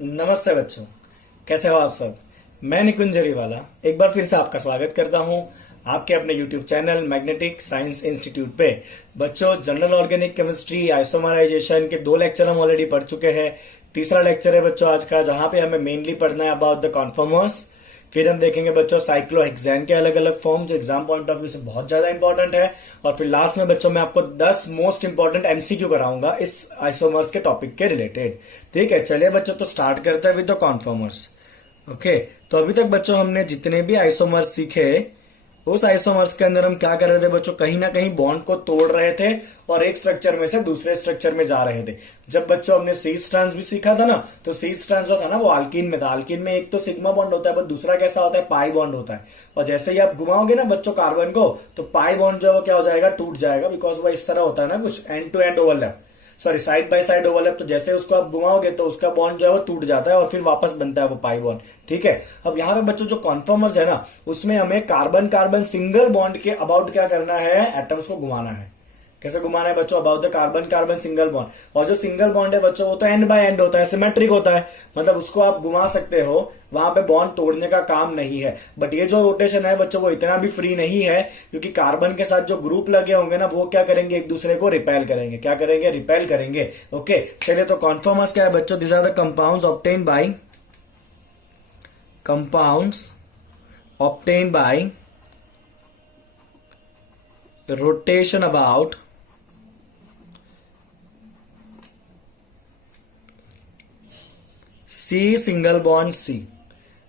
नमस्ते बच्चों, कैसे हो आप सब। मैं निकुंज जरीवाला एक बार फिर से आपका स्वागत करता हूं आपके अपने YouTube channel magnetic science institute पे। बच्चों, जनरल ऑर्गेनिक केमिस्ट्री आइसोमराइजेशन के 2 लेक्चर हम ऑलरेडी पढ़ चुके हैं। तीसरा लेक्चर है बच्चों आज का, जहां पे हमें मेनली पढ़ना है अबाउट द कॉन्फॉर्मर्स। फिर हम देखेंगे बच्चों साइक्लोहेक्सेन के अलग अलग फॉर्म, जो एग्जाम पॉइंट ऑफ व्यू से बहुत ज्यादा इंपॉर्टेंट है। और फिर लास्ट में बच्चों मैं आपको 10 मोस्ट इंपॉर्टेंट एमसीक्यू कराऊंगा इस आइसोमर्स के टॉपिक के रिलेटेड। ठीक है, चलिए बच्चों तो स्टार्ट करते हैं विद द कॉन्फॉर्मर्स। ओके, तो अभी तक बच्चों हमने जितने भी आइसोमर्स सीखे, उस आइसोमर्स के अंदर हम क्या कर रहे थे बच्चों, कहीं ना कहीं बॉन्ड को तोड़ रहे थे और एक स्ट्रक्चर में से दूसरे स्ट्रक्चर में जा रहे थे। जब बच्चों हमने सी स्ट्रैंड्स भी सीखा था ना, तो सी स्ट्रैंड्स जो था ना वो अल्कीन में था। अल्कीन में एक तो सिग्मा बॉन्ड होता है, बट दूसरा कैसा होता है, पाई बॉन्ड होता है। और जैसे ही आप घुमाओगे ना बच्चों कार्बन को, तो पाई बॉन्ड जो है वो क्या हो जाएगा, टूट जाएगा, बिकॉज वो इस तरह होता है ना कुछ end to end overlap, sorry side by side overlap. तो जैसे उसको आप घुमाओगे तो उसका बॉन्ड जो है वो टूट जाता है और फिर वापस बनता है वो पाई बॉन्ड। ठीक है, अब यहाँ पे बच्चों जो कॉन्फॉर्मर्स है ना, उसमें हमें कार्बन कार्बन सिंगल बॉन्ड के अबाउट क्या करना है, एटम्स को घुमाना है। कैसे घुमाना है बच्चों, about the carbon carbon single bond. और जो सिंगल बॉन्ड है बच्चों वो तो एंड बाय एंड होता है, सिमेट्रिक होता है, मतलब उसको आप घुमा सकते हो, वहां पे बॉन्ड तोड़ने का काम नहीं है। बट ये जो रोटेशन है बच्चों वो इतना भी फ्री नहीं है, क्योंकि कार्बन के साथ जो ग्रुप लगे होंगे ना वो क्या करेंगे, एक दूसरे को रिपेल करेंगे। क्या करेंगे, रिपेल करेंगे। ओके, चलिए तो कॉन्फॉर्मर्स क्या है बच्चों, this are the compounds obtain by rotation about C single bond C,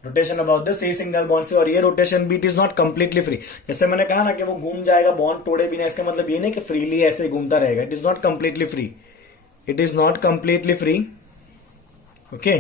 rotation about the C single bond C. और ये रोटेशन भी it is not completely free. जैसे मैंने कहा ना कि वो घूम जाएगा बॉन्ड तोड़े बिना, इसका मतलब ये नहीं कि फ्रीली ऐसे ही घूमता रहेगा। It is not completely free, it is not completely free. Okay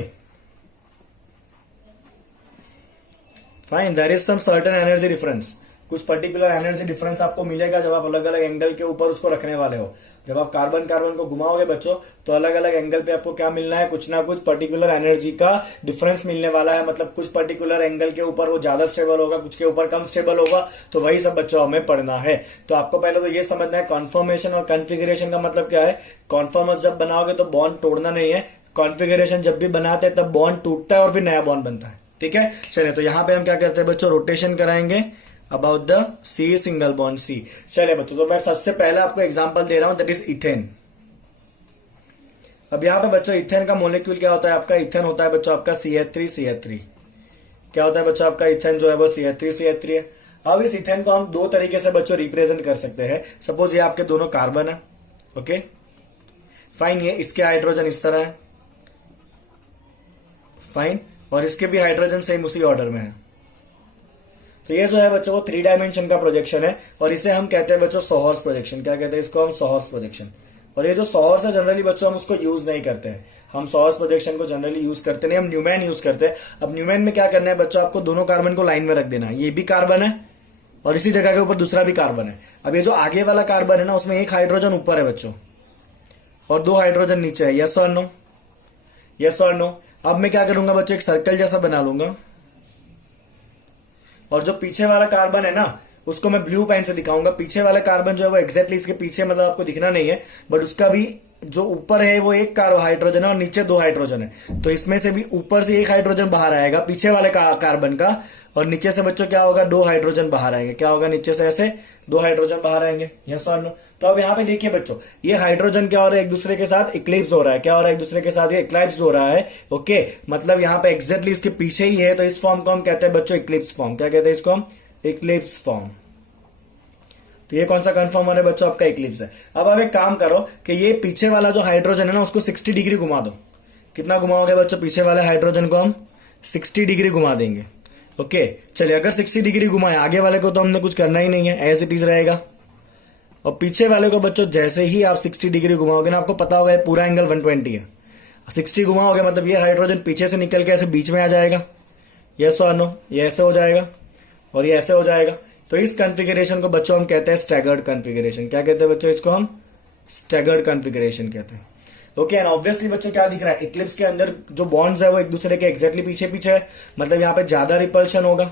fine, there is some certain energy difference. कुछ पर्टिकुलर एनर्जी डिफरेंस आपको मिलेगा जब आप अलग अलग एंगल के ऊपर उसको रखने वाले हो। जब आप कार्बन कार्बन को घुमाओगे बच्चों, तो अलग अलग एंगल पे आपको क्या मिलना है, कुछ ना कुछ पर्टिकुलर एनर्जी का डिफरेंस मिलने वाला है। मतलब कुछ पर्टिकुलर एंगल के ऊपर वो ज्यादा स्टेबल होगा, कुछ के ऊपर कम स्टेबल होगा। तो वही सब बच्चों हमें पढ़ना है। तो आपको पहले तो ये समझना है कॉन्फॉर्मेशन और कॉन्फिगरेशन का मतलब क्या है। कॉन्फॉर्मर्स जब बनाओगे तो बॉन्ड तोड़ना नहीं है, कॉन्फिगरेशन जब भी बनाते हैं तब बॉन्ड टूटता है और फिर नया बॉन्ड बनता है। ठीक है, चलिए तो यहां पे हम क्या करते हैं बच्चों, रोटेशन कराएंगे about the C single bond C. चलिए बच्चों, तो मैं सबसे पहले आपको एग्जांपल दे रहा हूं, दैट इज इथेन। अब यहां पे बच्चों इथेन का मोलिक्यूल क्या होता है आपका, इथेन होता है बच्चों आपका CH3 क्या होता है बच्चों आपका, इथेन जो है वो CH3 है। अब इस इथेन को हम 2 तरीके से बच्चों रिप्रेजेंट कर सकते हैं। सपोज ये आपके दोनों कार्बन है, ओके फाइन, ये इसके हाइड्रोजन इस तरह है, फाइन, और इसके भी हाइड्रोजन सेम उसी ऑर्डर में है। तो ये जो है बच्चों वो 3 डायमेंशन का प्रोजेक्शन है, और इसे हम कहते हैं बच्चों सोहर्स प्रोजेक्शन। क्या कहते हैं इसको हम, सोहर्स प्रोजेक्शन। और ये जो सोहर्स है जनरली बच्चों हम उसको यूज नहीं करते हैं, हम सोहर्स प्रोजेक्शन को जनरली यूज करते नहीं, हम न्यूमैन यूज करते हैं। अब न्यूमैन में क्या करना है बच्चों, आपको दोनों कार्बन को लाइन में रख देना है। ये भी कार्बन है और इसी जगह के ऊपर दूसरा भी कार्बन है। अब ये जो आगे वाला कार्बन है ना, उसमें 1 हाइड्रोजन ऊपर है बच्चों और 2 हाइड्रोजन नीचे है। यस और नो, यस और नो। अब मैं क्या करूंगा बच्चों, एक सर्कल जैसा बना लूंगा, और जो पीछे वाला कार्बन है ना उसको मैं ब्लू पेन से दिखाऊंगा। पीछे वाला कार्बन जो है वो एग्जैक्टली इसके पीछे, मतलब आपको दिखना नहीं है, बट उसका भी जो ऊपर है वो 1 हाइड्रोजन है और नीचे 2 हाइड्रोजन है। तो इसमें से भी ऊपर से 1 हाइड्रोजन बाहर आएगा पीछे वाले कार्बन का, और नीचे से बच्चों क्या होगा, 2 हाइड्रोजन बाहर आएंगे। क्या होगा, नीचे से ऐसे 2 हाइड्रोजन बाहर आएंगे। यस और नो। तो अब यहाँ पे देखिए बच्चों, ये हाइड्रोजन क्या हो रहा है, एक दूसरे के साथ इक्लिप्स हो रहा है। क्या हो रहा है, एक दूसरे के साथ ये इक्लिप्स हो रहा है। ओके, मतलब यहाँ पे एग्जैक्टली इसके पीछे ही है, तो इस फॉर्म को हम कहते हैं बच्चों इक्लिप्स फॉर्म। क्या कहते हैं इसको हम, इक्लिप्स फॉर्म। तो ये कौन सा कन्फर्मर है बच्चों, आपका इक्लिप्स है। अब आप एक काम करो कि ये पीछे वाला जो हाइड्रोजन है ना उसको 60 डिग्री घुमा दो। कितना घुमाओगे बच्चों, पीछे वाले हाइड्रोजन को हम 60 डिग्री घुमा देंगे। ओके, चलिए अगर 60 डिग्री घुमाए, आगे वाले को तो हमने कुछ करना ही नहीं है, एज इट इज रहेगा। और पीछे वाले को बच्चों जैसे ही आप 60 डिग्री घुमाओगे ना, आपको पता होगा पूरा एंगल 120 है। 60 घुमाओगे मतलब ये हाइड्रोजन पीछे से निकल के ऐसे बीच में आ जाएगा। यस और नो, ये ऐसे हो जाएगा और ये ऐसे हो जाएगा। तो इस कॉन्फ़िगरेशन को बच्चों हम कहते हैं स्टैगर्ड कॉन्फ़िगरेशन। क्या कहते हैं बच्चों, इसको हम स्टैगर्ड कॉन्फ़िगरेशन कहते हैं। ओके, एंड ऑब्वियसली बच्चों क्या दिख रहा है, इक्लिप्स के अंदर जो बॉन्ड्स है वो एक दूसरे के एग्जैक्टली पीछे पीछे है, मतलब यहाँ पे ज्यादा रिपल्शन होगा।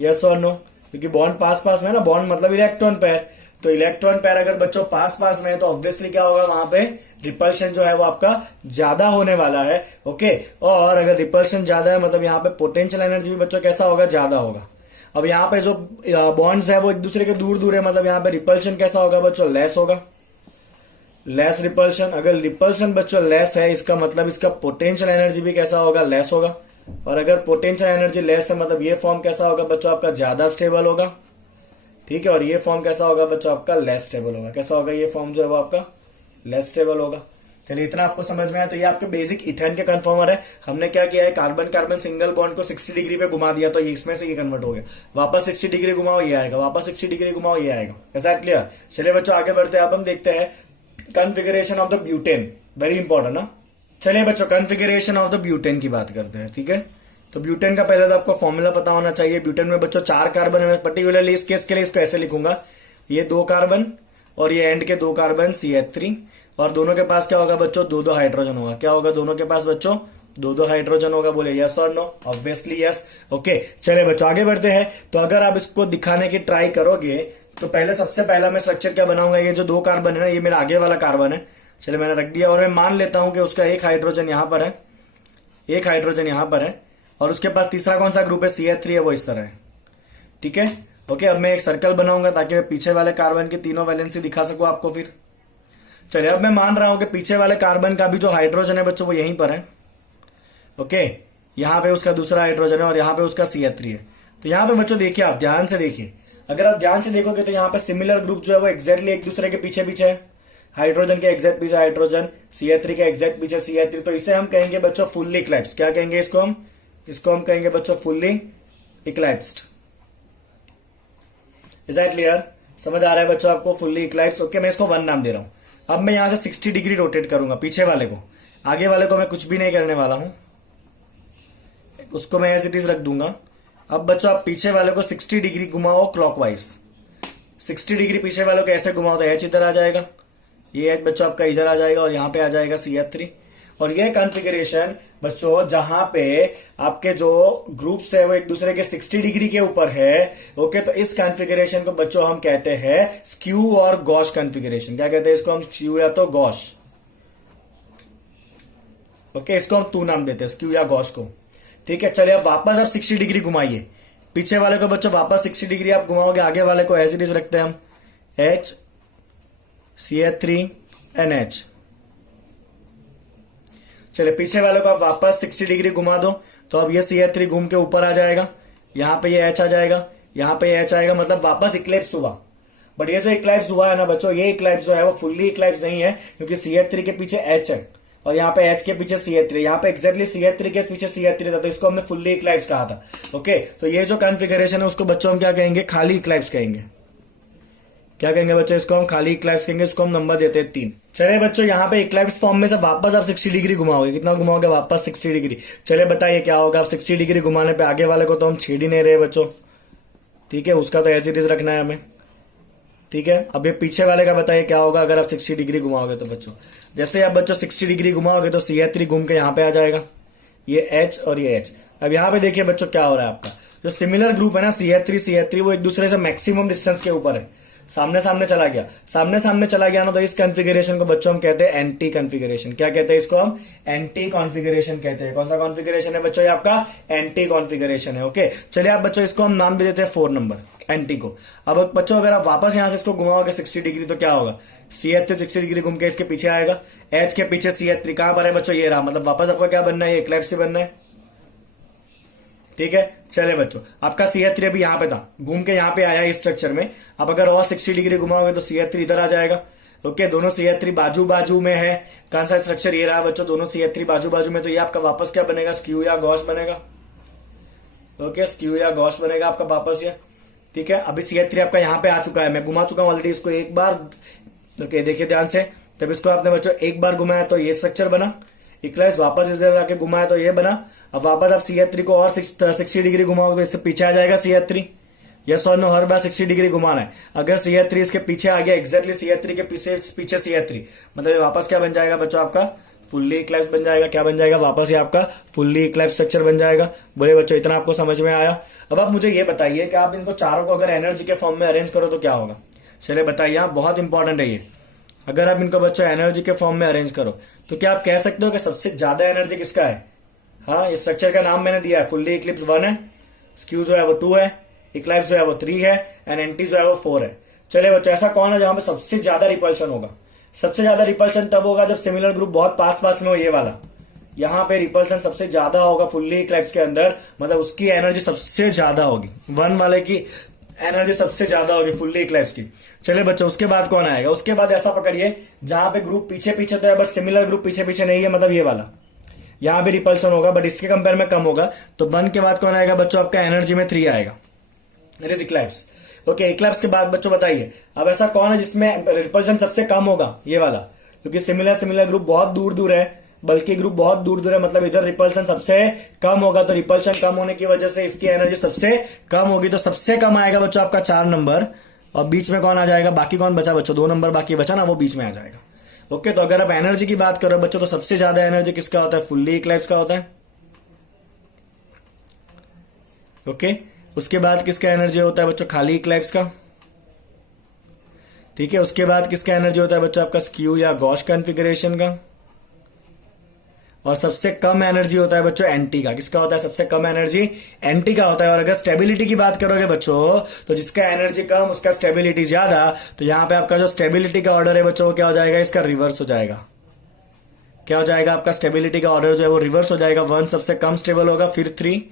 यस और नो, क्योंकि बॉन्ड पास पास में ना, बॉन्ड मतलब इलेक्ट्रॉन पेयर, तो इलेक्ट्रॉन पेयर अगर बच्चों पास पास में है तो ऑब्वियसली क्या होगा, वहां पे रिपल्शन जो है वो आपका ज्यादा होने वाला है। ओके, और अगर रिपल्शन ज्यादा है मतलब यहाँ पे पोटेंशियल एनर्जी भी बच्चों कैसा होगा, ज्यादा होगा। अब यहाँ पे जो बॉन्ड्स है वो एक दूसरे के दूर दूर है, मतलब यहाँ पे रिपल्शन कैसा होगा बच्चों, लेस होगा, लेस रिपल्शन। अगर रिपल्शन बच्चों लेस है इसका मतलब इसका पोटेंशियल एनर्जी भी कैसा होगा, लेस होगा। और अगर पोटेंशियल एनर्जी लेस है मतलब ये फॉर्म कैसा होगा बच्चों, आपका ज्यादा स्टेबल होगा। ठीक है, और ये फॉर्म कैसा होगा बच्चों, आपका लेस स्टेबल होगा। कैसा होगा ये फॉर्म जो है वो आपका लेस स्टेबल होगा। चलिए इतना आपको समझ में आया। तो ये आपके बेसिक इथेन के कन्फर्मर है। हमने क्या किया है, कार्बन कार्बन सिंगल बॉन्ड को 60 डिग्री पे घुमा दिया, तो ये इसमें से ये कन्वर्ट हो गया। वापस 60 डिग्री घुमाओ ये आएगा, वापस 60 डिग्री घुमाओ ये आएगा। ऐसा क्लियर। चलिए बच्चों आगे बढ़ते हैं। अब हम देखते हैं configuration of the butane, very important ना। चलिए बच्चों कॉन्फ़िगरेशन ऑफ द ब्यूटेन की बात करते हैं। ठीक है, तो ब्यूटेन का पहले तो आपको फॉर्मूला पता होना चाहिए। ब्यूटेन में बच्चों 4 कार्बन है, पर्टिकुलरली इस केस के लिए इसको ऐसे लिखूंगा, ये 2 कार्बन और ये एंड के 2 कार्बन CH3, और दोनों के पास क्या होगा बच्चों, 2-2 हाइड्रोजन होगा। क्या होगा दोनों के पास बच्चों, 2-2 हाइड्रोजन होगा। बोले यस और नो, ऑब्वियसली यस। ओके, चलिए बच्चों आगे बढ़ते हैं। तो अगर आप इसको दिखाने की ट्राई करोगे तो पहले सबसे पहला मैं स्ट्रक्चर क्या बनाऊंगा, ये जो 2 कार्बन है ना, ये मेरा आगे वाला कार्बन है। चलिए मैंने रख दिया, और मैं मान लेता हूं कि उसका 1 हाइड्रोजन यहां पर है, 1 हाइड्रोजन यहां पर है, और उसके पास तीसरा कौन सा ग्रुप है, CH3 है, वो इस तरह है। ठीक है, ओके। अब मैं एक सर्कल बनाऊंगा ताकि मैं पीछे वाले कार्बन की तीनों वैलेंसी दिखा सकूं आपको फिर। चलिए अब मैं मान रहा हूं कि पीछे वाले कार्बन का भी जो हाइड्रोजन है बच्चों वो यहीं पर है। ओके, यहां पे उसका दूसरा हाइड्रोजन है और यहां पे उसका CH3 है। तो यहां पे बच्चों देखिए, आप ध्यान से देखिए, अगर आप ध्यान से देखोगे तो यहां पे सिमिलर ग्रुप जो है वो एक्जैक्टली एक दूसरे के पीछे पीछे है। हाइड्रोजन के एग्जैक्ट पीछे हाइड्रोजन, CH3 के एग्जैक्ट पीछे CH3। तो इसे हम कहेंगे बच्चों फुल्ली इक्लिप्स्ड। क्या कहेंगे इसको हम कहेंगे बच्चों fully eclipsed. Is that clear? समझ आ रहा है बच्चों आपको, फुल्ली इक्लिप्स्ड। ओके, मैं इसको 1 नाम दे रहा हूं। अब मैं यहां से 60 डिग्री रोटेट करूंगा पीछे वाले को, आगे वाले को मैं कुछ भी नहीं करने वाला हूं, उसको मैं एज इट इज रख दूंगा। अब बच्चों आप पीछे वाले को 60 डिग्री घुमाओ क्लॉकवाइज। 60 डिग्री पीछे वालों को ऐसे घुमाओ तो H इधर आ जाएगा, ये H बच्चों आपका इधर आ जाएगा, और यहां पे आ जाएगा CH3। और ये कॉन्फ़िगरेशन बच्चों जहां पे आपके जो ग्रुप्स है वो एक दूसरे के 60 डिग्री के ऊपर है। ओके, तो इस कॉन्फ़िगरेशन को बच्चों हम कहते हैं स्क्यू और गॉश कॉन्फ़िगरेशन। क्या कहते हैं इसको हम, स्क्यू या तो गॉश। ओके, इसको हम 2 नाम देते हैं, स्क्यू या गॉश को। ठीक है, चलिए अब वापस आप 60 डिग्री घुमाइए पीछे वाले को बच्चों, वापस 60 डिग्री आप घुमाओगे, आगे वाले को एज इट इज रखते हैं हम, H CH3 NH। चलिए पीछे वाले को आप वापस 60 डिग्री घुमा दो, तो अब ये CH3 घूम के ऊपर आ जाएगा, यहां पे ये H आ जाएगा, यहां पे ये H आएगा, मतलब वापस इक्लिप्स हुआ। बट ये जो इक्लिप्स हुआ है ना बच्चों, ये इक्लिप्स जो है वो फुल्ली इक्लिप्स नहीं है, क्योंकि CH3 के पीछे H है और यहाँ पे H के पीछे CH3, यहाँ पे एक्जैक्टली CH3 के पीछे CH3 था, तो इसको हमने फुल्ली इक्लिप्स कहा था। ओके, तो ये जो कॉन्फ़िगरेशन है उसको बच्चों हम क्या कहेंगे, खाली इक्लिप्स कहेंगे। क्या कहेंगे बच्चों, इसको हम खाली इक्लिप्स कहेंगे, इसको हम नंबर देते हैं 3। चलिए बच्चों यहाँ पे इक्लिप्स फॉर्म में से वापस आप 60 डिग्री घुमाओगे, कितना घुमाओगे, वापस 60 डिग्री। चलिए बताइए क्या होगा, आप 60 डिग्री घुमाने पे आगे वाले को तो हम छेड़ ही नहीं रहे बच्चों। ठीक है, उसका तो एज इट इज रखना है हमें। ठीक है, अब ये पीछे वाले का बताइए क्या होगा अगर आप 60 डिग्री घुमाओगे तो बच्चों। जैसे आप बच्चों 60 डिग्री घुमाओगे तो CH3 घूम के यहाँ पे आ जाएगा, ये H और ये H। अब यहाँ पे देखिए बच्चों क्या हो रहा है, आपका जो सिमिलर ग्रुप है ना CH3 वो एक दूसरे से मैक्सिमम डिस्टेंस के ऊपर है, सामने सामने चला गया, सामने सामने चला गया ना, तो इस कॉन्फ़िगरेशन को बच्चों हम कहते हैं एंटी कॉन्फ़िगरेशन। क्या कहते हैं इसको हम, एंटी कॉन्फ़िगरेशन कहते हैं। कौन सा कॉन्फ़िगरेशन है बच्चों, ये आपका एंटी कॉन्फ़िगरेशन है। ओके, चलिए आप बच्चों इसको हम नाम भी देते हैं 4 नंबर, एंटी को। अब बच्चों अगर आप वापस यहां से इसको घुमाओगे 60 डिग्री तो क्या होगा, CH3 60 डिग्री घूम के इसके पीछे आएगा, H के पीछे CH3 कहां पर है बच्चों, ये रहा, मतलब वापस आपका क्या बनना है, ये इक्लिप्स बनना है। ठीक है, चले बच्चों आपका CH3 अभी यहां पे था, घूम के यहां पे आया इस स्ट्रक्चर में। अब अगर और 60 डिग्री घुमाओगे तो CH3 इधर आ जाएगा। ओके, दोनों CH3 बाजू बाजू में है। कौन सा स्ट्रक्चर, ये रहा बच्चों, दोनों CH3 बाजू बाजू में, तो ये आपका वापस क्या बनेगा, स्क्यू या गॉश बनेगा। ओके, स्क्यू या गॉश बनेगा आपका वापस ये। ठीक है, अभी CH3 आपका यहाँ पे आ चुका है, मैं घुमा चुका हूं ऑलरेडी इसको एक बार। ओके, देखिए ध्यान से, जब इसको आपने बच्चों एक बार घुमाया तो ये स्ट्रक्चर बना, इक्लिप्स, वापस इधर आके घुमाया तो ये बना। अब वापस आप CH3 को और 60 डिग्री घुमाओगे तो इससे पीछे आ जाएगा CH3। यस और नो, हर बार 60 डिग्री घुमाना है। अगर CH3 इसके पीछे आ गया, एक्जैक्टली CH3 के पीछे CH3, मतलब वापस क्या बन जाएगा बच्चों, आपका फुल्ली इक्लिप्स बन जाएगा। क्या बन जाएगा वापस, ये आपका फुल्ली इक्लिप्स स्ट्रक्चर बन जाएगा। बोले बच्चों इतना आपको समझ में आया। अब आप मुझे ये बताइए कि आप इनको चारों को अगर एनर्जी के फॉर्म में अरेंज करो तो क्या होगा। चलिए बताइए, यहाँ बहुत इंपॉर्टेंट है ये। अगर आप इनको बच्चों एनर्जी के फॉर्म में अरेंज करो तो क्या आप कह सकते हो कि सबसे ज्यादा एनर्जी किसका है? हाँ, इस स्ट्रक्चर का नाम मैंने दिया है, फुल्ली इक्लिप्स 1 है, स्क्यू जो है वो 2 है, इक्लाइप्स जो है वो 3 है, एंड एंटी जो है वो 4 है। चलिए बच्चों, ऐसा कौन है जहां पे सबसे ज्यादा रिपल्शन होगा? सबसे ज्यादा रिपल्शन तब होगा जब सिमिलर ग्रुप बहुत पास पास में हो, ये वाला। यहाँ पे रिपल्शन सबसे ज्यादा होगा फुल्ली इक्लिप्स के अंदर, मतलब उसकी एनर्जी सबसे ज्यादा होगी, 1 वाले की एनर्जी सबसे ज्यादा होगी फुल्ली इक्लिप्स की। चलिए बच्चों, उसके बाद कौन आएगा? उसके बाद ऐसा पकड़िए जहां पे ग्रुप पीछे पीछे तो है बट सिमिलर ग्रुप पीछे पीछे नहीं है, मतलब ये वाला। यहां भी रिपल्शन होगा बट इसके कंपेयर में कम होगा, तो 1 के बाद कौन आएगा बच्चों? आपका एनर्जी में 3 आएगा, that is Eclipse. Okay, Eclipse के बाद बच्चों बताइए अब ऐसा कौन है जिसमें रिपल्शन सबसे कम होगा? ये वाला, क्योंकि सिमिलर ग्रुप बहुत दूर दूर है, बल्कि ग्रुप बहुत दूर दूर है, मतलब इधर रिपल्शन सबसे कम होगा, तो रिपल्शन कम होने की वजह से इसकी एनर्जी सबसे कम होगी, तो सबसे कम आएगा बच्चों आपका 4 नंबर। और बीच में कौन आ जाएगा? बाकी कौन बचा बच्चों? 2 नंबर बाकी बचा ना, वो बीच में आ जाएगा। ओके, तो अगर आप एनर्जी की बात करो बच्चों तो सबसे ज्यादा एनर्जी किसका होता है? फुल्ली इक्लिप्स का होता है। ओके, उसके बाद किसका एनर्जी होता है बच्चों? खाली इक्लिप्स का। ठीक है, उसके बाद किसका एनर्जी होता है बच्चों? आपका स्क्यू या गॉश कॉन्फ़िगरेशन का। और सबसे कम एनर्जी होता है बच्चों एंटी का। किसका होता है सबसे कम एनर्जी? एंटी का होता है। और अगर स्टेबिलिटी की बात करोगे बच्चों तो जिसका एनर्जी कम उसका स्टेबिलिटी ज्यादा, तो यहां पे आपका जो स्टेबिलिटी का ऑर्डर है बच्चों वो क्या हो जाएगा? इसका रिवर्स हो जाएगा। क्या हो जाएगा? आपका स्टेबिलिटी का ऑर्डर जो है वो रिवर्स हो जाएगा। 1 सबसे कम स्टेबल होगा, फिर 3,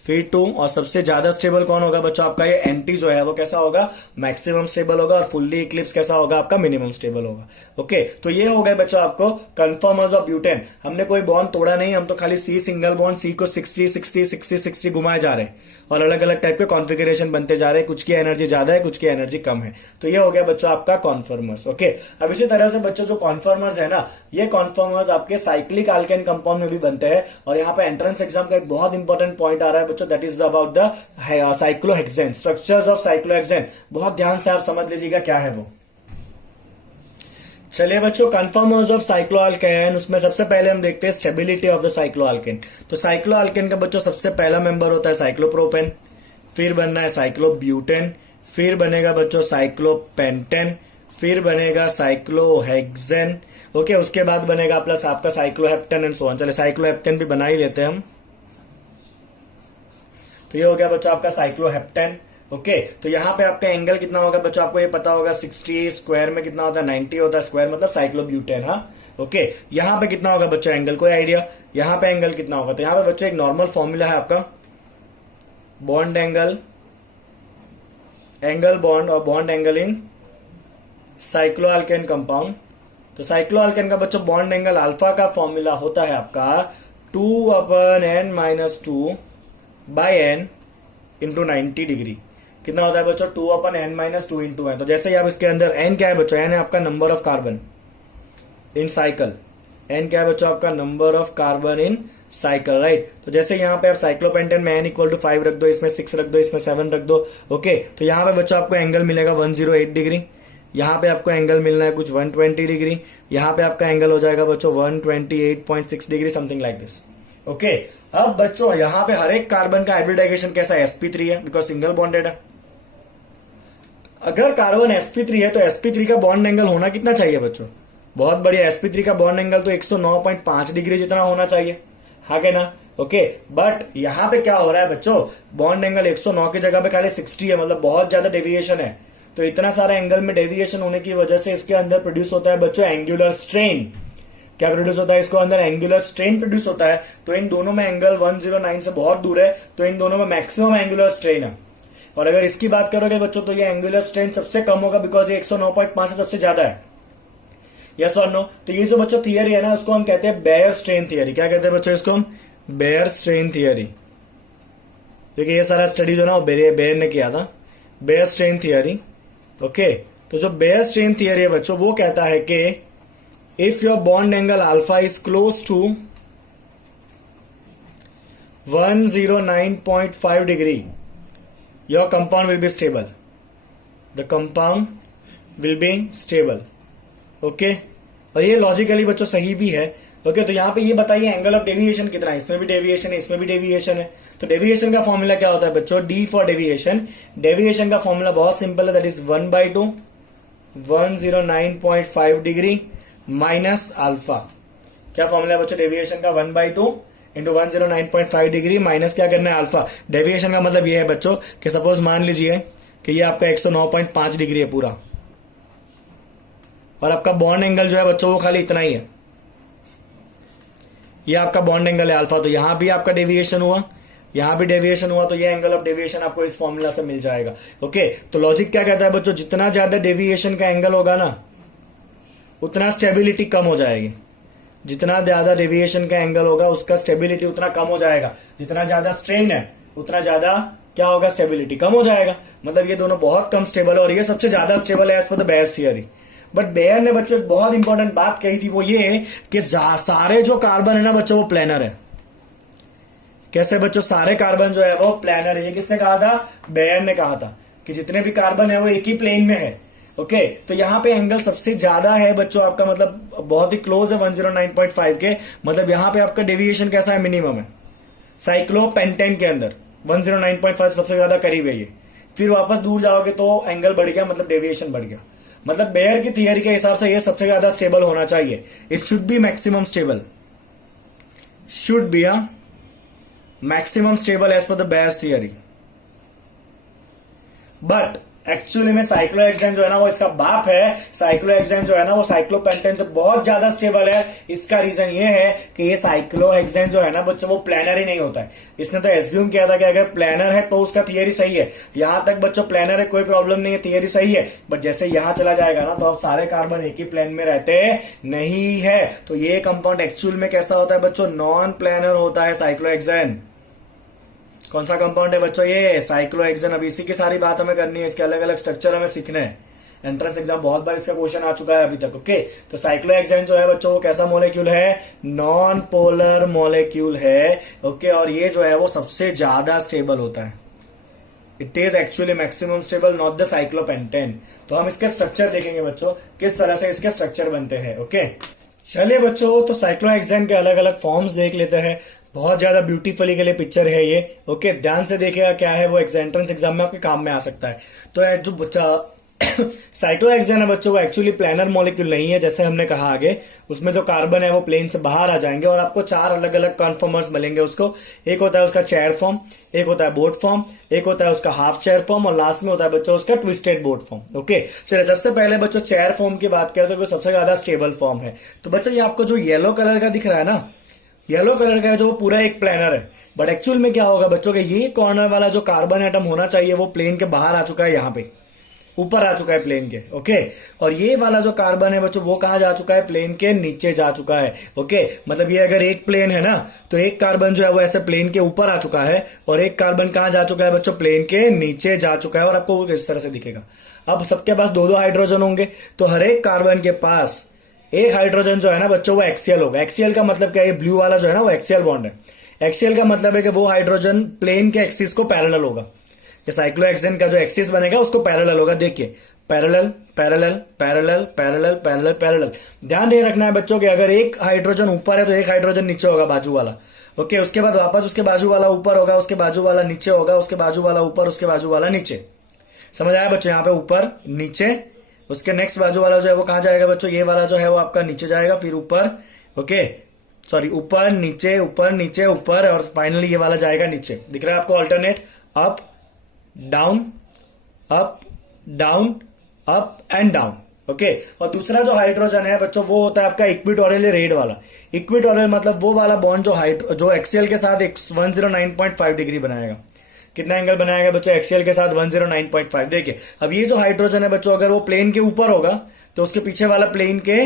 फिर 2, और सबसे ज्यादा स्टेबल कौन होगा बच्चों? आपका ये एंटी जो है वो कैसा होगा? मैक्सिमम स्टेबल होगा। और फुल्ली इक्लिप्स कैसा होगा? आपका मिनिमम स्टेबल होगा। ओके, तो ये हो गए बच्चों आपको कन्फर्मर्स ऑफ ब्यूटेन। हमने कोई बॉन्ड तोड़ा नहीं, हम तो खाली सी सिंगल बॉन्ड, सी को 60 60 60 60 घुमाए जा रहे हैं और अलग अलग टाइप के कॉन्फ़िगरेशन बनते जा रहे हैं। कुछ की एनर्जी ज्यादा है, कुछ की एनर्जी कम है। तो ये हो गया बच्चों आपका कॉन्फर्मर्स। ओके, अब इसी तरह से बच्चों जो कॉन्फर्मर्स है ना, ये कॉन्फर्मर्स आपके साइक्लिक अल्केन कंपाउंड में भी बनते हैं। और यहाँ पे एंट्रेंस एग्जाम का एक बहुत इंपॉर्टेंट पॉइंट आ रहा है बच्चों, that is about the cyclohexane, structures of cyclohexane. बहुत ध्यान से आप समझ लीजिएगा क्या है वो। चलिए बच्चों, कन्फर्मर्स ऑफ साइक्लोअल्केन, उसमें सबसे पहले हम देखते हैं स्टेबिलिटी ऑफ द साइक्लोअल्केन। तो साइक्लोअल्केन का बच्चों सबसे पहला मेंबर होता है साइक्लोप्रोपेन, फिर बनना है साइक्लोब्यूटेन, फिर बनेगा बच्चों साइक्लोपेंटेन, फिर बनेगा साइक्लोहेक्सेन। ओके, उसके बाद बनेगा प्लस आपका साइक्लोहेप्टेन एंड सो ऑन। चलिए साइक्लोहेप्टेन भी बना ही लेते हैं हम। तो ये हो गया बच्चों आपका साइक्लोहेप्टेन। ओके, तो यहाँ पे आपका एंगल कितना होगा बच्चों? आपको ये पता होगा 60, स्क्वायर में कितना होता है? 90 होता है, स्क्वायर मतलब साइक्लोब्यूटेन। हाँ, ओके, यहाँ पे कितना होगा बच्चों एंगल? कोई आइडिया? यहाँ पे एंगल कितना होगा? तो यहाँ पे बच्चों एक नॉर्मल फॉर्मूला है आपका, बॉन्ड एंगल, एंगल बॉन्ड और बॉन्ड एंगल इन साइक्लोअल्केन कंपाउंड। तो साइक्लोअल्केन का बच्चों बॉन्ड एंगल अल्फा का फॉर्मूला होता है आपका 2/n-2 bye n into 90 degree. कितना होता है बच्चों? 2/n-2 into n। तो जैसे ही आप इसके अंदर n क्या है बच्चों? n है आपका number of carbon in cycle. n क्या है बच्चों? आपका number of carbon in cycle, right. तो जैसे यहाँ पे आप साइक्लोपेंटेन में n = 5 रख दो, इसमें 6 रख दो, इसमें 7 रख दो। ओके, तो यहाँ पे बच्चों आपको एंगल मिलेगा 108 डिग्री। यहाँ पे आपको एंगल मिलना है कुछ 120 डिग्री। यहाँ पे आपका एंगल हो जाएगा बच्चों 128.6 degree, something like this. Okay, अब बच्चों यहाँ पे हर एक कार्बन का हाइब्रिडाइजेशन कैसा है? sp3 है, बिकॉज सिंगल बॉन्डेड है। अगर कार्बन sp3 है तो sp3 का बॉन्ड एंगल होना कितना चाहिए बच्चों? बहुत बढ़िया, sp3 का बॉन्ड एंगल तो 109.5 डिग्री जितना होना चाहिए, हाँ के ना? ओके, बट यहाँ पे क्या हो रहा है बच्चों? बॉन्ड एंगल 109 की जगह पे खाली 60 है, मतलब बहुत ज्यादा डेविएशन है। तो इतना सारा एंगल में डेविएशन होने की वजह से इसके अंदर प्रोड्यूस होता है बच्चों एंगुलर स्ट्रेन। क्या प्रोड्यूस होता है? इसको अंदर एंगुलर स्ट्रेन प्रोड्यूस होता है। तो इन दोनों में एंगल 109 से बहुत दूर है, तो इन दोनों में मैक्सिमम एंगुलर स्ट्रेन है। और अगर इसकी बात करोगे बच्चों तो ये एंगुलर स्ट्रेन सबसे कम होगा, बिकॉज ये 109.5 से सबसे ज्यादा है। यस और नो? तो ये जो बच्चों थियरी है ना, उसको हम कहते हैं बेयर स्ट्रेन थियरी। क्या कहते हैं बच्चों इसको? हम बेयर स्ट्रेन थियरी। क्योंकि ये सारा स्टडी जो ना वो बेयर ने किया था, बेयर स्ट्रेन थियरी। ओके, तो जो बेयर स्ट्रेन थियरी है बच्चों वो कहता है कि if your bond angle alpha is close to 109.5 degree, your compound will be stable. The compound will be stable. Okay? और ये लॉजिकली बच्चों सही भी है। ओके, तो यहाँ पे ये बताइए एंगल ऑफ डेविएशन कितना है? इसमें भी डेविएशन है, इसमें भी डेविएशन है। तो डेविएशन का फॉर्मूला क्या होता है बच्चों? D for deviation. डेविएशन का फॉर्मूला बहुत सिंपल है, that is 1/2 109.5 degree minus alpha. क्या फॉर्मूला है बच्चों डेविएशन का? 1/2 इंटू 109.5 डिग्री माइनस क्या करना है? अल्फा। डेविएशन का मतलब ये है बच्चों कि सपोज मान लीजिए कि ये आपका 109.5 डिग्री है पूरा, और आपका बॉन्ड एंगल जो है बच्चों वो खाली इतना ही है, ये आपका बॉन्ड एंगल है अल्फा। तो यहां भी आपका डेविएशन हुआ, यहां भी डेविएशन हुआ, तो ये एंगल ऑफ डेविएशन आपको इस फॉर्मूला से मिल जाएगा। ओके, तो लॉजिक क्या कहता है बच्चों? जितना ज्यादा डेविएशन का एंगल होगा ना उतना स्टेबिलिटी कम हो जाएगी। जितना ज्यादा डेविएशन का एंगल होगा उसका स्टेबिलिटी उतना कम हो जाएगा। जितना ज्यादा स्ट्रेन है उतना ज्यादा क्या होगा? स्टेबिलिटी कम हो जाएगा। मतलब ये दोनों बहुत कम स्टेबल है और ये सबसे ज्यादा स्टेबल है as per the Baeyer theory. But Baeyer ने बच्चों एक बहुत इंपॉर्टेंट बात कही थी, वो ये कि सारे जो कार्बन है ना बच्चों वो प्लेनर है। कैसे बच्चों? सारे कार्बन जो है वो प्लेनर है। ये किसने कहा था? बेयर ने कहा था कि जितने भी कार्बन है वो एक ही प्लेन में है। ओके, तो यहां पे एंगल सबसे ज्यादा है बच्चों आपका, मतलब बहुत ही क्लोज है 109.5 के। मतलब यहां पे आपका डेविएशन कैसा है? मिनिमम है। साइक्लोपेंटेन के अंदर 109.5 सबसे ज्यादा करीब है ये। फिर वापस दूर जाओगे तो एंगल बढ़ गया, मतलब डेविएशन बढ़ गया। मतलब बेयर की थियरी के हिसाब से ये सबसे ज्यादा स्टेबल होना चाहिए। It should be maximum stable, should be a maximum stable as per the Baeyer's theory. But actually में साइक्लोहेक्सेन जो है ना वो इसका बाप है। साइक्लोहेक्सेन जो है ना वो साइक्लोपेंटेन से बहुत ज्यादा स्टेबल है। इसका रीजन ये है कि ये साइक्लोहेक्सेन जो है ना बच्चों वो प्लेनर ही नहीं होता है। इसने तो एज्यूम किया था कि अगर प्लेनर है तो उसका थियरी सही है। यहां तक बच्चों प्लेनर है, कोई प्रॉब्लम नहीं है, थियरी सही है। बट जैसे यहां चला जाएगा ना तो अब सारे कार्बन एक ही प्लेन में रहते नहीं है। तो ये कंपाउंड एक्चुअल में कैसा होता है बच्चों? नॉन प्लेनर होता है साइक्लोहेक्सेन। कौन सा कंपाउंड है बच्चों? ये साइक्लोहेक्सेन। अब इसी की सारी बात हमें करनी है, इसके अलग अलग स्ट्रक्चर हमें सीखने हैं। एंट्रेंस एग्जाम बहुत बार इसका क्वेश्चन आ चुका है अभी तक। ओके, तो साइक्लोहेक्सेन जो है बच्चों वो कैसा मॉलिक्यूल है? नॉन पोलर मॉलिक्यूल है। ओके, और ये जो है वो सबसे ज्यादा स्टेबल होता है। It is actually maximum stable, not the cyclopentane. तो हम इसके स्ट्रक्चर देखेंगे बच्चों, किस तरह से इसके स्ट्रक्चर बनते हैं। ओके, चलिए बच्चों, तो साइक्लोहेक्सेन के अलग अलग फॉर्म्स देख लेते हैं। बहुत ज्यादा ब्यूटीफुली के लिए पिक्चर है ये। ओके, ध्यान से देखिएगा क्या है वो एंट्रेंस एग्जाम में आपके काम में आ सकता है। तो जो बच्चा साइक्लोहेक्सेन है बच्चों वो एक्चुअली प्लेनर मॉलिक्यूल नहीं है, जैसे हमने कहा आगे। उसमें जो कार्बन है वो प्लेन से बाहर आ जाएंगे और आपको 4 अलग अलग कॉन्फॉर्मर्स मिलेंगे उसको। एक होता है उसका चेयर फॉर्म, एक होता है बोट फॉर्म, एक होता है उसका हाफ चेयर फॉर्म, और लास्ट में होता है बच्चों उसका ट्विस्टेड बोट फॉर्म। ओके, चलिए सबसे पहले बच्चों चेयर फॉर्म की बात करें तो सबसे ज्यादा स्टेबल फॉर्म है। तो बच्चों ये आपको जो येलो कलर का दिख रहा है ना, येलो कलर का है जो वो पूरा एक प्लेनर है। बट एक्चुअल में क्या होगा बच्चों के, ये कॉर्नर वाला जो कार्बन एटम होना चाहिए वो प्लेन के बाहर आ चुका है, यहाँ पे ऊपर आ चुका है प्लेन के। ओके, और ये वाला जो कार्बन है बच्चों वो कहां जा चुका है? प्लेन के नीचे जा चुका है। ओके, मतलब ये अगर एक प्लेन है ना तो एक कार्बन जो है वो ऐसे प्लेन के ऊपर आ चुका है और एक कार्बन कहां जा चुका है बच्चों? प्लेन के नीचे जा चुका है। और आपको वो इस तरह से दिखेगा। अब सबके पास 2-2 हाइड्रोजन होंगे, तो हर एक कार्बन के पास एक हाइड्रोजन जो है ना बच्चों वो एक्सियल होगा। एक्सियल का मतलब क्या है? ये ब्लू वाला जो है ना वो एक्सियल बॉन्ड है। एक्सियल का मतलब है कि वो हाइड्रोजन प्लेन के एक्सिस को पैरेलल होगा। ये साइक्लोहेक्सेन का जो एक्सिस बनेगा उसको पैरेलल होगा। देखिए, parallel parallel parallel parallel parallel parallel. ध्यान ये रखना है बच्चों कि अगर एक हाइड्रोजन ऊपर है तो एक हाइड्रोजन नीचे होगा, बाजू वाला। ओके, उसके बाद वापस उसके बाजू वाला ऊपर होगा, उसके बाजू वाला नीचे होगा, उसके बाजू वाला ऊपर, उसके बाजू वाला नीचे। समझ आया बच्चों? यहाँ पे ऊपर नीचे, उसके नेक्स्ट बाजू वाला जो है वो कहां जाएगा बच्चों? ये वाला जो है वो आपका नीचे जाएगा, फिर ऊपर। ओके, सॉरी, ऊपर नीचे ऊपर नीचे ऊपर, और फाइनली ये वाला जाएगा नीचे। दिख रहा है आपको? Alternate up down up down up and down. Okay, और दूसरा जो हाइड्रोजन है बच्चों वो होता है आपका इक्विटोरियल रेड वाला। इक्विटोरियल मतलब वो वाला बॉन्ड जो एक्सियल के साथ 109.5 डिग्री बनाएगा। कितना एंगल बनाएगा बच्चों? एक्सियल के साथ 109.5। देखिए, अब ये जो हाइड्रोजन है बच्चों अगर वो प्लेन के ऊपर होगा तो उसके पीछे वाला प्लेन के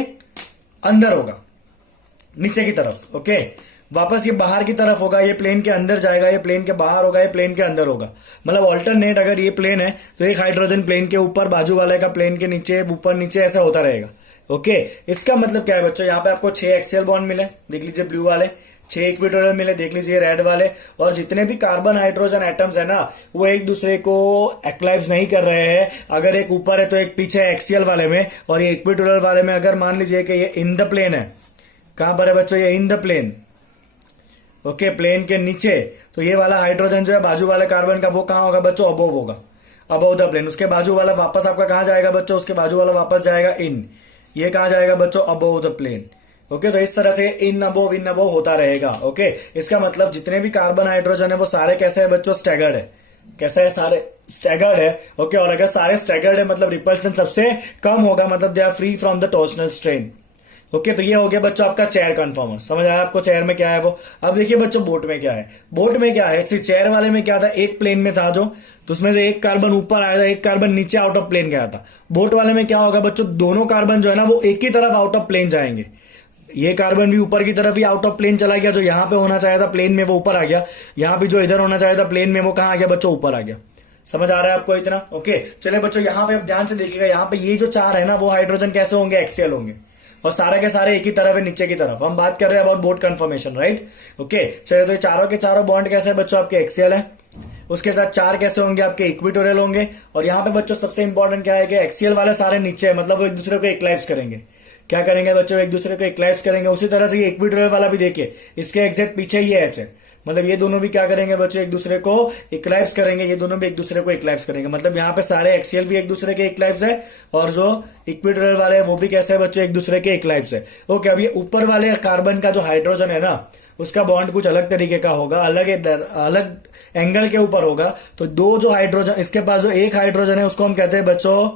अंदर होगा, नीचे की तरफ। ओके, वापस ये बाहर की तरफ होगा, ये प्लेन के अंदर जाएगा, ये प्लेन के बाहर होगा, ये प्लेन के अंदर होगा। मतलब ऑल्टरनेट, अगर ये प्लेन है तो एक हाइड्रोजन प्लेन के ऊपर, बाजू वाले का प्लेन के नीचे, ऊपर नीचे, ऐसा होता रहेगा। ओके, इसका मतलब क्या है बच्चों? यहाँ पे आपको 6 एक्सियल बॉन्ड मिले, देख लीजिए ब्लू वाले, 6 इक्विटोरियल मिले, देख लीजिए रेड वाले। और जितने भी कार्बन हाइड्रोजन एटम्स है ना वो एक दूसरे को एक्लाइव नहीं कर रहे हैं। अगर एक ऊपर है तो एक पीछे है एक्सियल वाले में, और ये इक्विटोरियल वाले में अगर मान लीजिए कि ये इन द प्लेन है। कहां पर है बच्चों? ये in the plane. Okay, plane के नीचे। तो ये वाला हाइड्रोजन जो है बाजू वाले कार्बन का वो कहां होगा बच्चों? अबोव होगा। Above the plane. उसके बाजू वाला वापस आपका कहां जाएगा बच्चों, उसके बाजू वाला वापस जाएगा इन, ये कहां जाएगा बच्चों, अबव द प्लेन। ओके, तो इस तरह से इन अबव होता रहेगा। ओके, इसका मतलब जितने भी कार्बन हाइड्रोजन है वो सारे कैसे है बच्चों, स्टैगर्ड है। कैसा है, सारे स्टैगर्ड है। ओके, और अगर सारे स्टैगर्ड है मतलब रिपल्शन सबसे कम होगा, मतलब they are free from the torsional strain. Okay, तो ये हो गया बच्चों आपका चेयर कन्फर्मर। समझ आया आपको चेयर में क्या है वो। अब देखिए बच्चों बोट में क्या है। बोट में क्या है, चेयर वाले में क्या था, एक प्लेन में था जो, तो उसमें से एक कार्बन ऊपर आया था, एक कार्बन नीचे आउट ऑफ प्लेन गया था। बोट वाले में क्या होगा बच्चों, दोनों कार्बन जो है ना वो एक ही तरफ आउट ऑफ प्लेन जाएंगे। ये कार्बन भी ऊपर की तरफ ही आउट ऑफ प्लेन चला गया, जो यहां पे होना चाहिए था प्लेन में वो ऊपर आ गया, यहां भी जो इधर होना चाहिए था प्लेन में वो कहां आ गया बच्चों, ऊपर आ गया। समझ आ रहा है आपको इतना। ओके, चलिए बच्चों यहां पे आप ध्यान से देखिएगा, यहां पे ये जो चार है ना वो हाइड्रोजन कैसे होंगे, एक्सियल होंगे, और सारे के सारे एक ही तरफ है, नीचे की तरफ। हम बात कर रहे हैं about boat conformation, right. Okay, चलिए तो ये चारों के चारों बॉन्ड कैसे है बच्चों, आपके एक्सियल है। उसके साथ चार कैसे होंगे, आपके इक्विटोरियल होंगे। और यहां पे बच्चों सबसे इंपॉर्टेंट क्या है कि एक्सियल वाले सारे नीचे है, मतलब वो एक दूसरे को इक्लाइप्स करेंगे। क्या करेंगे बच्चों, एक दूसरे को इक्लाइप्स करेंगे। उसी तरह से ये इक्विटोरियल वाला भी देखिए, इसके एग्जैक्ट पीछे ये एच है, मतलब ये दोनों भी क्या करेंगे बच्चों, एक दूसरे को इक्लाइप्स करेंगे। ये दोनों भी एक दूसरे को इक्लाइप्स करेंगे, मतलब यहाँ पे सारे एक्सियल भी एक दूसरे के इक्लाइप्स है, और जो इक्विटोरियल वाले हैं वो भी कैसे है बच्चों, एक दूसरे के इक्लाइप्स है। ओके, अब ये ऊपर वाले कार्बन का जो हाइड्रोजन है ना उसका बॉन्ड कुछ अलग तरीके का होगा, अलग एंगल के ऊपर होगा। तो दो जो हाइड्रोजन, इसके पास जो एक हाइड्रोजन है उसको हम कहते हैं बच्चों,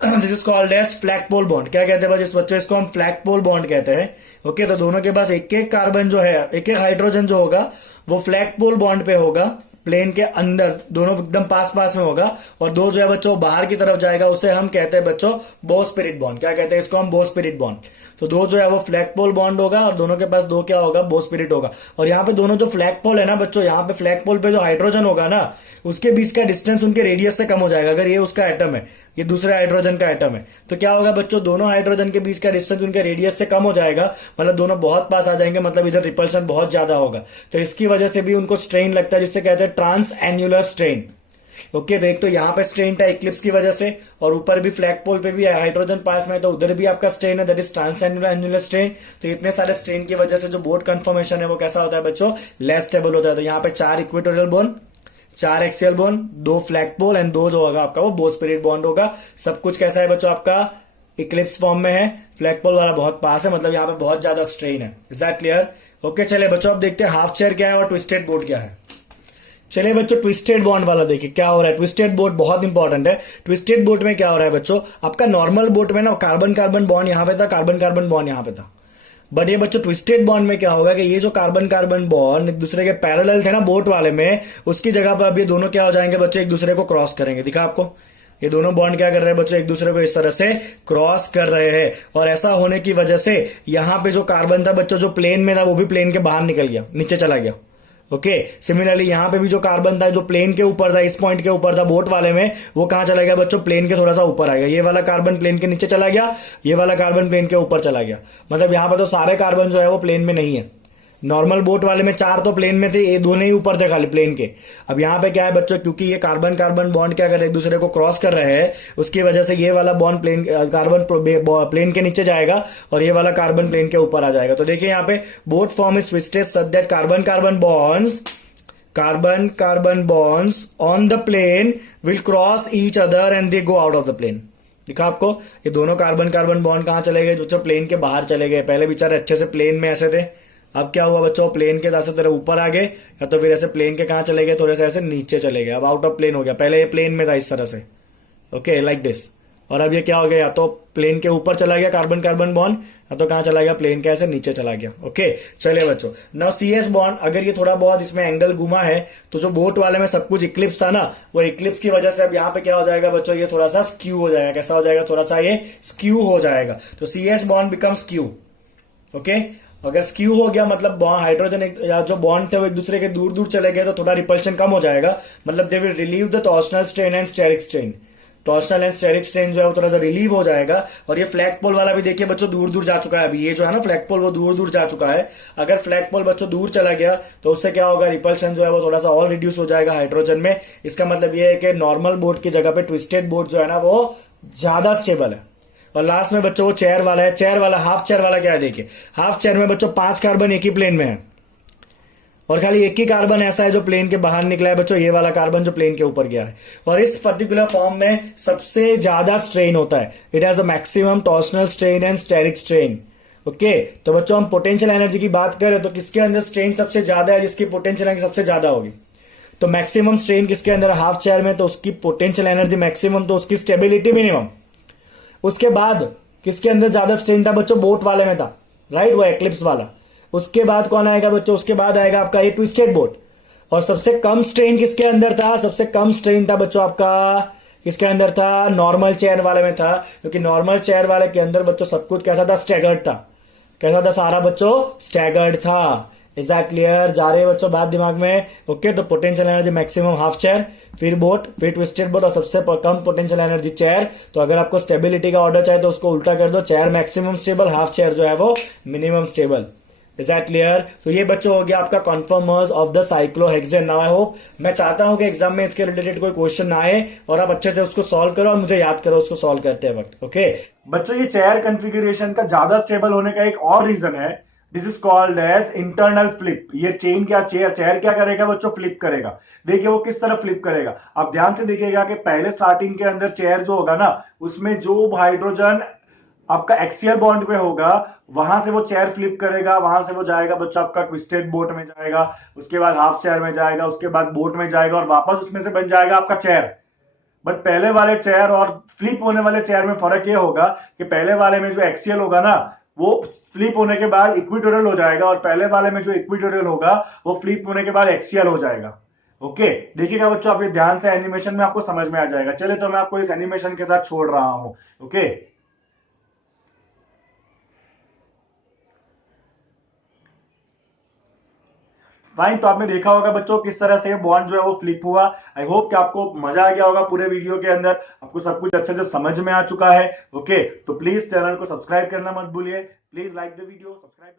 this is called as flagpole bond. क्या कहते हैं बच्चों, इसको हम फ्लैगपोल बॉन्ड कहते हैं। ओके, तो दोनों के पास एक एक कार्बन जो है, एक एक हाइड्रोजन जो होगा वो फ्लैगपोल बॉन्ड पे होगा, प्लेन के अंदर, दोनों एकदम पास पास में होगा। और दो जो है बच्चों बाहर की तरफ जाएगा, उसे हम कहते हैं बच्चों बोस्पिरिट बॉन्ड। क्या कहते हैं इसको हम, बोस्पिरिट बॉन्ड। तो दो जो है वो फ्लैगपोल बॉन्ड होगा, और दोनों के पास दो क्या होगा, बोस्पिरिट होगा। और यहाँ पे दोनों जो फ्लैगपोल है ना बच्चों, यहाँ पे फ्लैगपोल पे जो हाइड्रोजन होगा ना उसके बीच का डिस्टेंस उनके रेडियस से कम हो जाएगा। अगर ये उसका एटम है, ये दूसरे हाइड्रोजन का एटम है, तो क्या होगा बच्चों, दोनों हाइड्रोजन के बीच का डिस्टेंस उनके रेडियस से कम हो जाएगा, मतलब दोनों बहुत पास आ जाएंगे, मतलब इधर रिपल्शन बहुत ज्यादा होगा। तो इसकी वजह से भी उनको स्ट्रेन लगता है, जिससे कहते हैं ट्रांस एन्युलर स्ट्रेन। ओके, देख तो यहाँ पे स्ट्रेन था इक्लिप्स की वजह से, और ऊपर भी फ्लैगपोल पे भी हाइड्रोजन पास में है, तो उधर भी आपका स्ट्रेन है, that is transannular strain. तो इतने सारे स्ट्रेन की वजह से जो बोट कन्फर्मेशन है वो कैसा होता है बच्चों, लेस स्टेबल होता है। तो यहाँ पे चार इक्वेटोरियल बॉन्ड, चार एक्सियल बॉन्ड, दो फ्लैगपोल एंड दो जो होगा आपका वो बोस्पिरिट बॉन्ड होगा। सब कुछ कैसा है बच्चों, आपका इक्लिप्स फॉर्म में है, फ्लैगपोल वाला बहुत पास है, मतलब यहाँ पे बहुत ज्यादा स्ट्रेन है। Is that clear. ओके, चलिए बच्चों अब देखते हैं हाफ चेयर क्या है और ट्विस्टेड बोट क्या है। चलिए बच्चों ट्विस्टेड बॉन्ड वाला देखिए क्या हो रहा है। ट्विस्टेड बोट बहुत इंपॉर्टेंट है। ट्विस्टेड बोट में क्या हो रहा है बच्चों, आपका नॉर्मल बोट में ना कार्बन कार्बन बॉन्ड यहां पे था, कार्बन कार्बन बॉन्ड यहां पे था, बट ये बच्चों ट्विस्टेड बॉन्ड में क्या होगा कि ये जो कार्बन कार्बन बॉन्ड एक दूसरे के पैरेलल थे ना बोट वाले में, उसकी जगह पर अब ये दोनों क्या हो जाएंगे बच्चों, एक दूसरे को क्रॉस करेंगे। दिखा आपको, ये दोनों बॉन्ड क्या कर रहे हैं बच्चों, एक दूसरे को इस तरह से क्रॉस कर रहे हैं। और ऐसा होने की वजह से यहां पे जो कार्बन था बच्चों, जो प्लेन में था वो भी प्लेन के बाहर निकल गया, नीचे चला गया। ओके, सिमिलरली यहां पे भी जो कार्बन था जो प्लेन के ऊपर था, इस पॉइंट के ऊपर था बोट वाले में, वो कहां चला गया बच्चों, प्लेन के थोड़ा सा ऊपर आएगा। ये वाला कार्बन प्लेन के नीचे चला गया, ये वाला कार्बन प्लेन के ऊपर चला गया। मतलब यहां पर तो सारे कार्बन जो है वो प्लेन में नहीं है। नॉर्मल बोट वाले में चार तो प्लेन में थे, ये दोनों ही ऊपर थे खाली प्लेन के। अब यहाँ पे क्या है बच्चों, क्योंकि ये कार्बन कार्बन बॉन्ड क्या कर रहे हैं, एक दूसरे को क्रॉस कर रहे हैं, उसकी वजह से ये वाला बॉन्ड प्लेन कार्बन प्लेन के नीचे जाएगा और ये वाला कार्बन प्लेन के ऊपर आ जाएगा। तो देखिए यहाँ पे boat form is twisted such that carbon carbon bonds on the plane will cross each other and they go out of the plane. दिखा आपको, ये दोनों कार्बन कार्बन बॉन्ड कहां चले गए, जो प्लेन के बाहर चले गए। पहले बेचारे अच्छे से प्लेन में ऐसे थे, अब क्या हुआ बच्चों, प्लेन के ऐसे तरह ऊपर आ गए, या तो फिर ऐसे प्लेन के कहां चले गए, थोड़े से ऐसे नीचे चले गए। अब आउट ऑफ प्लेन हो गया, पहले ये प्लेन में था इस तरह से। Okay, like this. और अब ये क्या हो गया, या तो प्लेन के ऊपर चला गया कार्बन कार्बन बॉन्ड, या तो कहां चला गया, प्लेन के ऐसे नीचे चला गया। ओके, चलिए बच्चों, नाउ CH बॉन्ड, अगर ये थोड़ा बहुत इसमें एंगल घुमा है तो जो बोट वाले में सब कुछ इक्लिप्स था ना, वो इक्लिप्स की वजह से अब यहाँ पे क्या हो जाएगा बच्चों, ये थोड़ा सा स्क्यू हो जाएगा। कैसा हो जाएगा, थोड़ा सा ये स्क्यू हो जाएगा। तो CH bond become skew. Okay, अगर स्क्यू हो गया मतलब हाइड्रोजन या जो बॉन्ड थे वो एक दूसरे के दूर दूर चले गए, तो थोड़ा रिपल्शन कम हो जाएगा, मतलब they will relieve the torsional strain and steric strain. Torsional and steric strain जो है वो थोड़ा सा रिलीव हो जाएगा। और ये फ्लैगपोल वाला भी देखिए बच्चों दूर दूर जा चुका है। अभी ये जो है ना फ्लैगपोल, वो दूर दूर जा चुका है। अगर फ्लैगपोल बच्चों दूर चला गया तो उससे क्या होगा, रिपल्शन जो है वो थोड़ा सा और रिड्यूस हो जाएगा हाइड्रोजन में। इसका मतलब ये है कि नॉर्मल बोट की जगह पे ट्विस्टेड बोट जो है ना वो ज्यादा स्टेबल है। और लास्ट में बच्चों वो चेयर वाला है। चेयर वाला, हाफ चेयर वाला क्या है देखिए, हाफ चेयर में बच्चों 5 कार्बन एक ही प्लेन में है, और खाली एक ही कार्बन ऐसा है जो प्लेन के बाहर निकला है बच्चों, ये वाला कार्बन जो प्लेन के ऊपर गया है। और इस पर्टिकुलर फॉर्म में सबसे ज्यादा स्ट्रेन होता है। It has a maximum torsional strain and steric strain. Okay, तो बच्चों हम पोटेंशियल एनर्जी की बात करें तो किसके अंदर स्ट्रेन सबसे ज्यादा है, जिसकी पोटेंशियल एनर्जी सबसे ज्यादा होगी। तो मैक्सिमम स्ट्रेन किसके अंदर, हाफ चेयर में, तो उसकी पोटेंशियल एनर्जी मैक्सिमम, तो उसकी स्टेबिलिटी मिनिमम। उसके बाद किसके अंदर ज्यादा स्ट्रेन था बच्चों, बोट वाले में था, राइट, वो एक्लिप्स वाला। उसके बाद कौन आएगा बच्चों, उसके बाद आएगा आपका ये ट्विस्टेड बोट। और सबसे कम स्ट्रेन किसके अंदर था, सबसे कम स्ट्रेन था बच्चों आपका किसके अंदर था, नॉर्मल चेयर वाले में था। क्योंकि नॉर्मल चेयर वाले के अंदर बच्चों सब कुछ कैसा था, स्टैगर्ड था। कैसा था सारा बच्चों, स्टैगर्ड था। इज दैट क्लियर, जा रहे हैं बच्चों बात दिमाग में। ओके, तो potential energy maximum half chair, फिर बोट, फिर ट्विस्टेड बोट, और सबसे कम पोटेंशियल एनर्जी चेयर। तो अगर आपको स्टेबिलिटी का ऑर्डर चाहिए तो उसको उल्टा कर दो, chair maximum stable, half chair जो है वो minimum stable. Is that clear. तो ये बच्चों हो गया आपका conformers of the cyclohexane. Now I hope, मैं चाहता हूं कि एग्जाम में इसके रिलेटेड कोई क्वेश्चन ना आए और आप अच्छे से उसको सॉल्व करो और मुझे याद करो उसको सॉल्व करते वक्त। ओके बच्चों, ये चेयर कॉन्फ़िगरेशन का ज्यादा स्टेबल होने का एक और रीजन है, this is called as internal flip. ये चेयर क्या करेगा बच्चों, फ्लिप करेगा। देखिए वो किस तरह फ्लिप करेगा, आप ध्यान से देखिएगा कि पहले स्टार्टिंग के अंदर चेयर जो होगा ना, उसमें जो हाइड्रोजन आपका एक्सियल बॉन्ड पे होगा, वहां से वो चेयर फ्लिप करेगा, वहां से वो जाएगा बच्चों आपका ट्विस्टेड बोट में जाएगा, उसके बाद हाफ चेयर में जाएगा, उसके बाद बोट में जाएगा, और वापस उसमें से बन जाएगा आपका चेयर। बट पहले वाले चेयर और फ्लिप होने वाले चेयर में फर्क ये होगा कि पहले वाले में जो एक्सियल होगा ना, वो फ्लिप होने के बाद इक्विटोरियल हो जाएगा, और पहले वाले में जो इक्विटोरियल होगा वो फ्लिप होने के बाद एक्सियल हो जाएगा। ओके, देखिएगा बच्चों, आप ये ध्यान से एनिमेशन में आपको समझ में आ जाएगा। चले तो मैं आपको इस एनिमेशन के साथ छोड़ रहा हूं। Okay, fine. तो आपने देखा होगा बच्चों किस तरह से बॉन्ड जो है वो फ्लिप हुआ। आई होप कि आपको मजा आ गया होगा पूरे वीडियो के अंदर, आपको सब कुछ अच्छे से समझ में आ चुका है। ओके, तो प्लीज चैनल को सब्सक्राइब करना मत भूलिए, please like the video, subscribe.